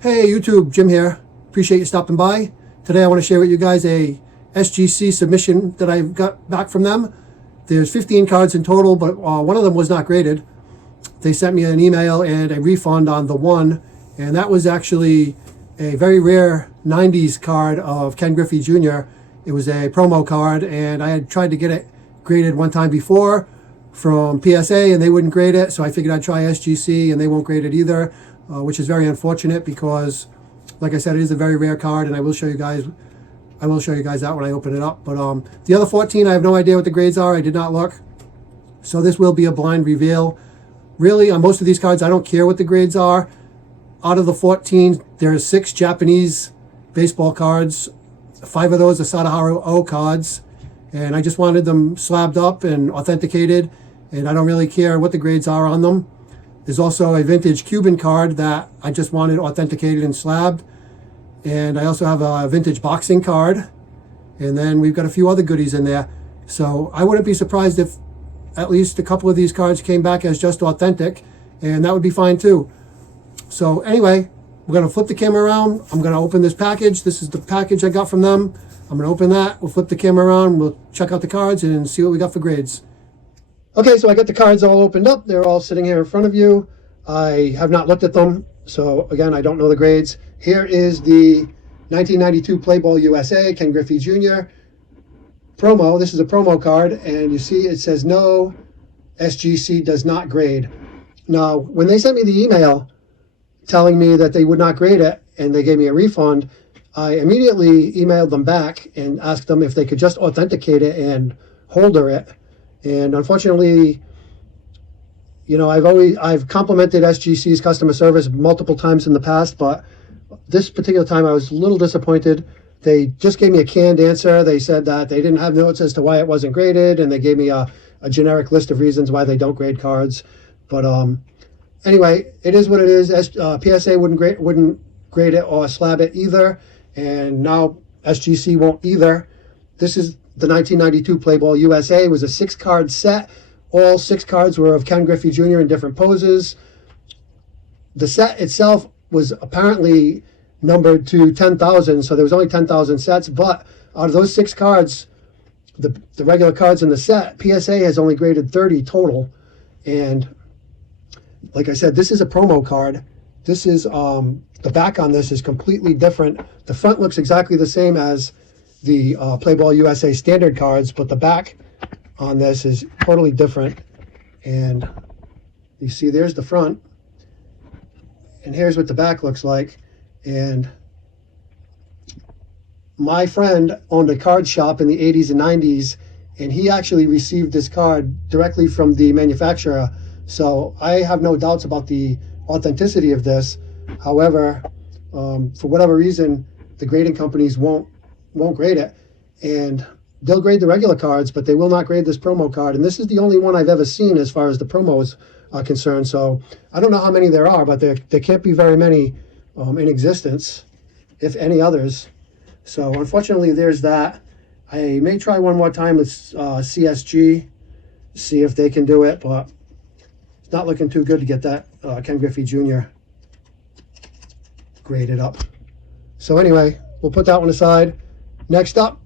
Hey YouTube, Jim here. Appreciate you stopping by. Today I want to share with you guys a SGC submission that I got back from them. There's 15 cards in total, but one of them was not graded. They sent me an email and a refund on the one, and that was actually a very rare 90s card of Ken Griffey Jr. It was a promo card, and I had tried to get it graded one time before from PSA, and they wouldn't grade it, so I figured I'd try SGC, and they won't grade it either, which is very unfortunate because, like I said, it is a very rare card, and I will show you guys that when I open it up. But the other 14, I have no idea what the grades are. I did not look, so this will be a blind reveal. Really, on most of these cards, I don't care what the grades are. Out of the 14, there are 6 Japanese baseball cards. 5 of those are Sadaharu O cards, and I just wanted them slabbed up and authenticated, and I don't really care what the grades are on them. There's also a vintage Cuban card that I just wanted authenticated and slabbed, and I also have a vintage boxing card, and then we've got a few other goodies in there. So I wouldn't be surprised if at least a couple of these cards came back as just authentic, and that would be fine too. So anyway, we're going to flip the camera around. I'm going to open this package. This is the package I got from them. I'm going to open that. We'll flip the camera around. We'll check out the cards and see what we got for grades. Okay, so I got the cards all opened up. They're all sitting here in front of you. I have not looked at them, so again, I don't know the grades. Here is the 1992 Play Ball USA Ken Griffey Jr. promo. This is a promo card, and you see it says no, SGC does not grade. Now, when they sent me the email telling me that they would not grade it and they gave me a refund, I immediately emailed them back and asked them if they could just authenticate it and holder it. And unfortunately, you know, I've complimented SGC's customer service multiple times in the past, but this particular time I was a little disappointed. They just gave me a canned answer. They said that they didn't have notes as to why it wasn't graded, and they gave me a generic list of reasons why they don't grade cards. But anyway, it is what it is. PSA wouldn't grade it or slab it either, and now SGC won't either. This is the 1992 Play Ball USA. It was a 6-card set. All 6 cards were of Ken Griffey Jr. in different poses. The set itself was apparently numbered to 10,000, so there was only 10,000 sets, but out of those 6 cards, the regular cards in the set, PSA has only graded 30 total. And like I said, this is a promo card. This is the back on this is completely different. The front looks exactly the same as the Play Ball USA standard cards, but the back on this is totally different. And you see there's the front, and here's what the back looks like. And my friend owned a card shop in the 80s and 90s, and he actually received this card directly from the manufacturer, so I have no doubts about the authenticity of this. However, for whatever reason, the grading companies won't grade it, and they'll grade the regular cards, but they will not grade this promo card. And this is the only one I've ever seen as far as the promos are concerned. So I don't know how many there are, but there can't be very many in existence, if any others. So unfortunately, there's that. I may try one more time with CSG, see if they can do it, but it's not looking too good to get that Ken Griffey Jr. graded up. So anyway, we'll put that one aside. Next up,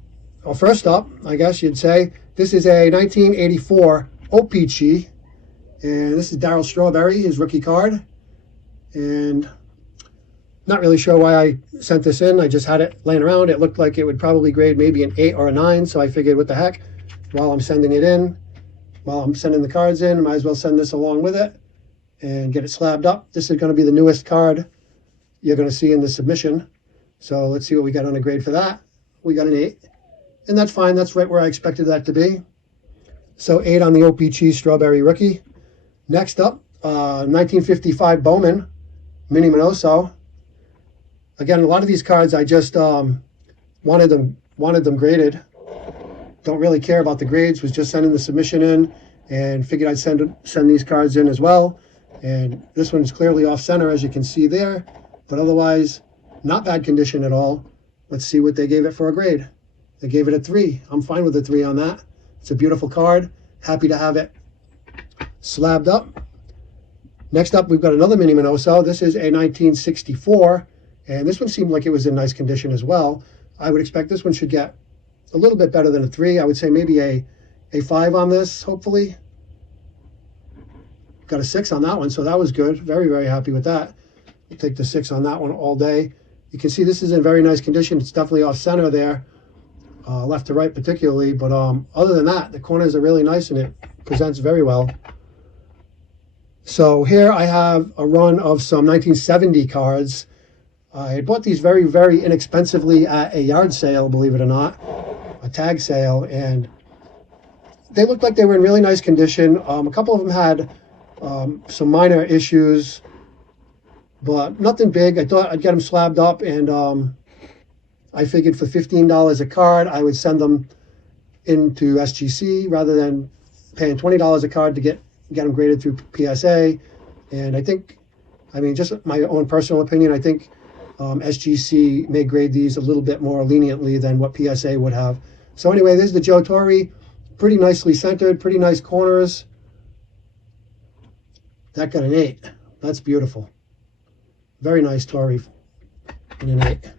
or first up, I guess you'd say, this is a 1984 O-Pee-Chee, and this is Darryl Strawberry, his rookie card. And not really sure why I sent this in. I just had it laying around. It looked like it would probably grade maybe an 8 or a 9, so I figured, what the heck, while I'm sending the cards in, I might as well send this along with it and get it slabbed up. This is going to be the newest card you're going to see in the submission. So let's see what we got on a grade for that. We got an 8, and that's fine. That's right where I expected that to be. So 8 on the O-Pee-Chee Strawberry rookie. Next up, 1955 Bowman Mini Minoso. Again, a lot of these cards I just wanted them graded. Don't really care about the grades. Was just sending the submission in and figured I'd send these cards in as well. And this one's clearly off center, as you can see there, but otherwise not bad condition at all. Let's see what they gave it for a grade. They gave it a 3. I'm fine with a 3 on that. It's a beautiful card. Happy to have it slabbed up. Next up, we've got another Mini Minoso. This is a 1964 And this one seemed like it was in nice condition as well. I would expect this one should get a little bit better than a 3. I would say maybe a 5 on this, hopefully. Got a 6 on that one, so that was good. Very, very happy with that. I'll take the 6 on that one all day. You can see this is in very nice condition. It's definitely off center there, left to right particularly. But other than that, the corners are really nice and it presents very well. So here I have a run of some 1970 cards. I bought these very, very inexpensively at a yard sale, believe it or not, a tag sale, and they looked like they were in really nice condition. A couple of them had some minor issues, but nothing big. I thought I'd get them slabbed up, and I figured for $15 a card, I would send them into SGC rather than paying $20 a card to get them graded through PSA. And I think, I mean, just my own personal opinion, I think SGC may grade these a little bit more leniently than what PSA would have. So anyway, there's the Joe Torre. Pretty nicely centered, pretty nice corners. That got an 8. That's beautiful. Very nice Torre and an 8.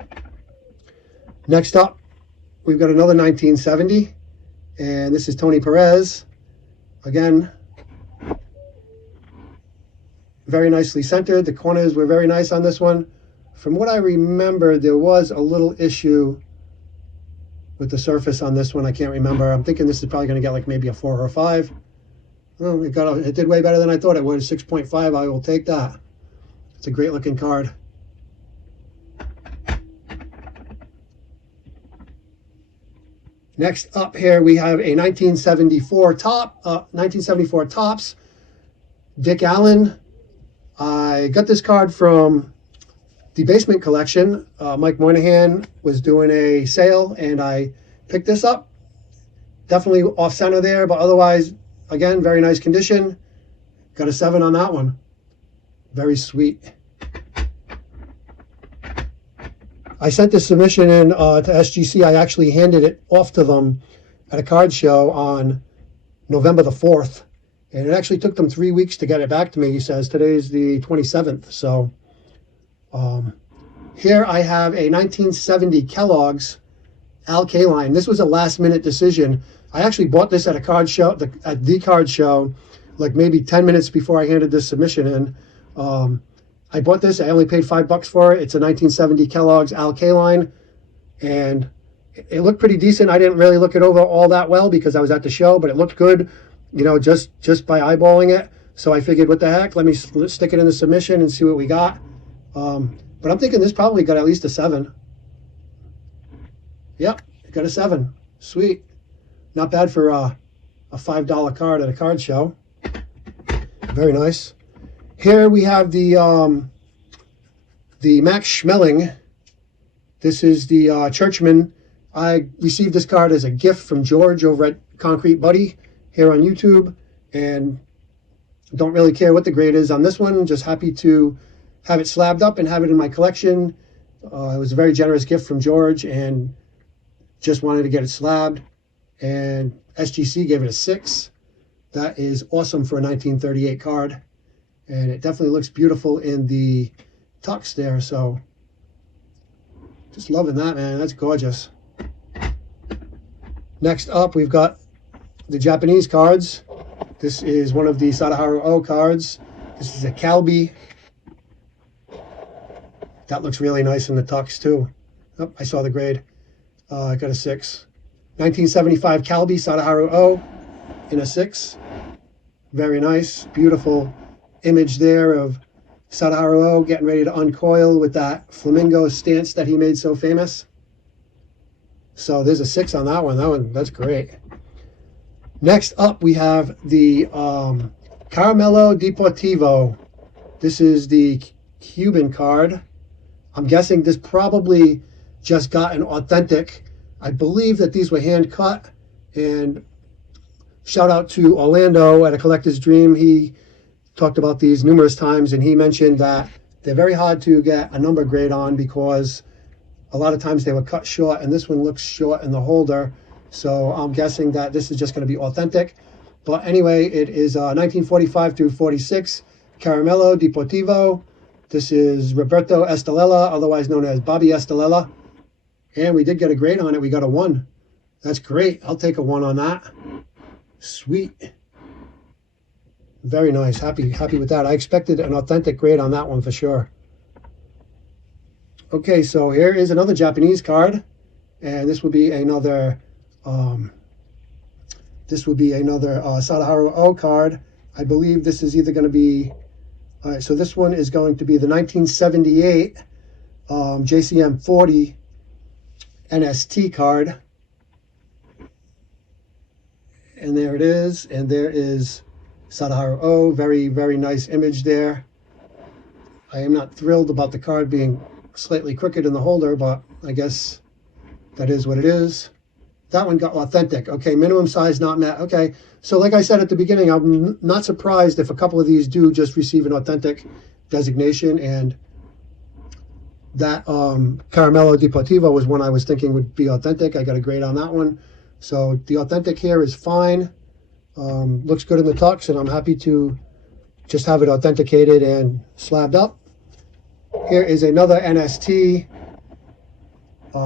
Next up, we've got another 1970, and this is Tony Perez. Again, very nicely centered. The corners were very nice on this one. From what I remember, there was a little issue with the surface on this one. I can't remember. I'm thinking this is probably going to get like maybe a 4 or a 5. Well, it did way better than I thought it would. 6.5, I will take that. It's a great looking card. Next up here we have a 1974 Topps Dick Allen. I got this card from the Basement Collection. Mike Moynihan was doing a sale and I picked this up. Definitely off center there, but otherwise, again, very nice condition. Got a 7 on that one. Very sweet. I sent this submission in to SGC. I actually handed it off to them at a card show on November the 4th. And it actually took them 3 weeks to get it back to me. He says today's the 27th. So here I have a 1970 Kellogg's Al Kaline. This was a last minute decision. I actually bought this at a card show, at the card show, like maybe 10 minutes before I handed this submission in. I bought this. I only paid $5 for it. It's a 1970 Kellogg's Al Kaline, and it looked pretty decent. I didn't really look it over all that well because I was at the show, but it looked good, you know, just by eyeballing it. So I figured, what the heck? Let's stick it in the submission and see what we got. But I'm thinking this probably got at least a 7. Yep, it got a 7. Sweet. Not bad for a $5 card at a card show. Very nice. Here we have the Max Schmeling. This is the Churchman. I received this card as a gift from George over at Concrete Buddy here on YouTube, and don't really care what the grade is on this one. Just happy to have it slabbed up and have it in my collection. It was a very generous gift from George, and just wanted to get it slabbed. And SGC gave it a 6. That is awesome for a 1938 card. And it definitely looks beautiful in the tux there. So just loving that, man. That's gorgeous. Next up, we've got the Japanese cards. This is one of the Sadaharu O cards. This is a Calbee. That looks really nice in the tux too. Oh, I saw the grade. I got a 6. 1975 Calbee Sadaharu O in a 6. Very nice. Beautiful image there of Sadaharu O getting ready to uncoil with that flamingo stance that he made so famous. So there's a 6 on that one. That's great. Next up, we have the Caramelo Deportivo. This is the Cuban card. I'm guessing this probably just got an authentic. I believe that these were hand cut. And shout out to Orlando at A Collector's Dream. He talked about these numerous times, and he mentioned that they're very hard to get a number grade on because a lot of times they were cut short, and this one looks short in the holder. So I'm guessing that this is just going to be authentic. But anyway, it is 1945 through 46 Caramelo Deportivo. This is Roberto Estalella, otherwise known as Bobby Estalella. And we did get a grade on it. We got a 1. That's great. I'll take a 1 on that. Sweet. Very nice. Happy with that. I expected an authentic grade on that one for sure. Okay, so here is another Japanese card. And this will be another Sadaharu O card. I believe this is either going to be, all right, so this one is going to be the 1978 JCM 40 NST card. And there it is. And there is Sadaharu O. Very, very nice image there. I am not thrilled about the card being slightly crooked in the holder, but I guess that is what it is. That one got authentic. Okay, minimum size not met. Okay, so like I said at the beginning, I'm not surprised if a couple of these do just receive an authentic designation, and that Caramello Deportivo was one I was thinking would be authentic. I got a grade on that one. So the authentic here is fine. Looks good in the tux, and I'm happy to just have it authenticated and slabbed up. Here is another NST.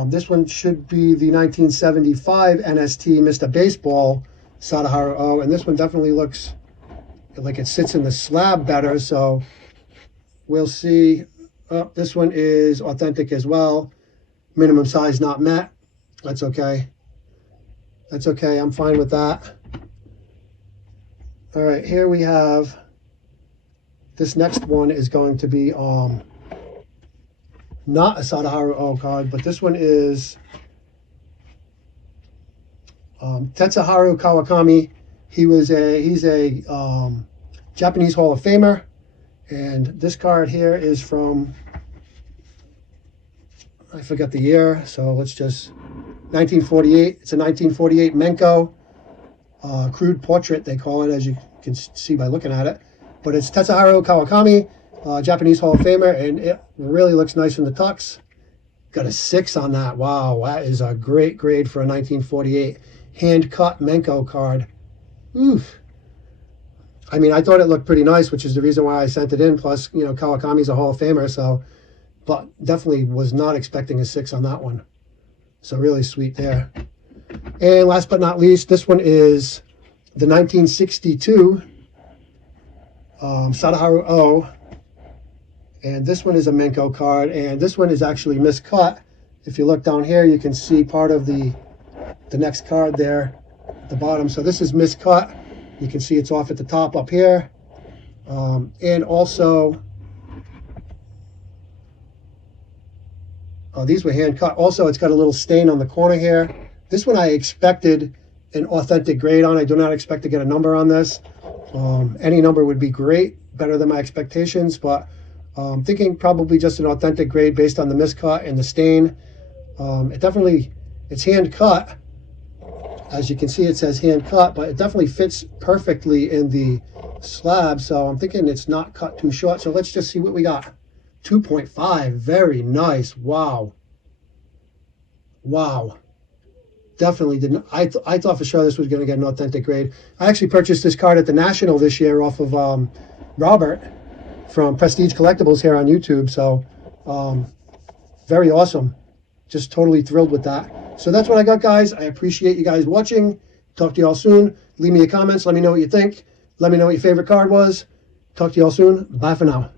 This one should be the 1975 NST Mr. Baseball Sadaharu O, and this one definitely looks like it sits in the slab better, so we'll see. This one is authentic as well. Minimum size not met. That's okay. That's okay. I'm fine with that. All right, here we have, this next one is going to be not a Sadaharu O card, but this one is Tetsuharu Kawakami. He's a Japanese Hall of Famer, and this card here is from, I forgot the year, so let's just, 1948. It's a 1948 Menko crude portrait, they call it, as you can see by looking at it. But it's Tetsuharu Kawakami, Japanese Hall of Famer, and it really looks nice from the tux. Got a 6 on that. Wow, that is a great grade for a 1948 hand-cut Menko card. Oof. I mean, I thought it looked pretty nice, which is the reason why I sent it in. Plus, you know, Kawakami's a Hall of Famer, so, but definitely was not expecting a 6 on that one. So really sweet there. And last but not least, this one is the 1962 Sadaharu O. And this one is a Menko card, and this one is actually miscut. If you look down here, you can see part of the next card there at the bottom. So this is miscut. You can see it's off at the top up here. And also, these were hand cut. Also, it's got a little stain on the corner here. This one I expected an authentic grade on. I do not expect to get a number on this. Any number would be great, better than my expectations, but I'm thinking probably just an authentic grade based on the miscut and the stain. It's hand cut. As you can see, it says hand cut, but it definitely fits perfectly in the slab. So I'm thinking it's not cut too short. So let's just see what we got. 2.5, very nice. Wow. Wow. Definitely didn't. I thought for sure this was going to get an authentic grade. I actually purchased this card at the National this year off of Robert from Prestige Collectibles here on YouTube. So very awesome. Just totally thrilled with that. So that's what I got, guys. I appreciate you guys watching. Talk to you all soon. Leave me your comments. Let me know what you think. Let me know what your favorite card was. Talk to you all soon. Bye for now.